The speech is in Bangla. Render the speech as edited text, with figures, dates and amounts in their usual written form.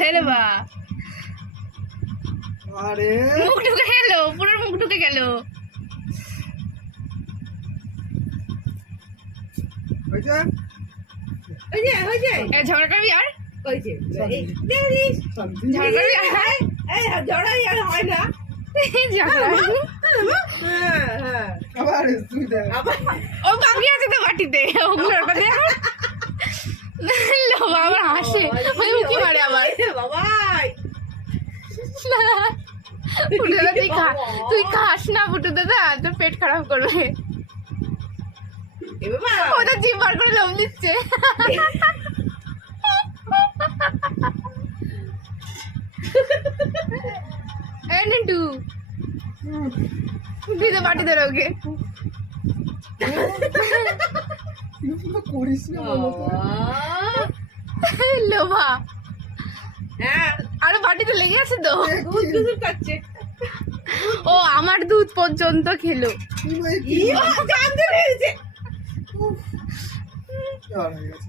হেলো বা আরে মুখ ঢুকে গেল, পুরো মুখ ঢুকে গেল। হয়েছে হয়েছে এ ঝগড়া করবি আর হয়েছে ঝগড়া করবি আর জড়াই আর হয় না। ঝগড়া হ্যাঁ আবার তুই দেখ আবার ও বাকি আছে তো বাটিতে, ওগুলো ওটা দিয়ে লোভা আবার হাসে, ওই উকি মারে আবার। বাবাই পুটু দাদা তুই খাস না পুটু দাদা, তোর পেট খারাপ করবে। এ বাবা ও তো জিভ বার করে লোভ দিচ্ছে। এই নিন্টু দিতে বাটি ধরে ওকে। এরকম করিস না বলো তো। লোভা হ্যাঁ আরো বাটিতে লেগে আছে তো। দুধ দুধ খাচ্ছে। ও আমার দুধ পর্যন্ত খেলো। তুই ভাই ই জানতে পেরেছে। আর হয়ে গেছে।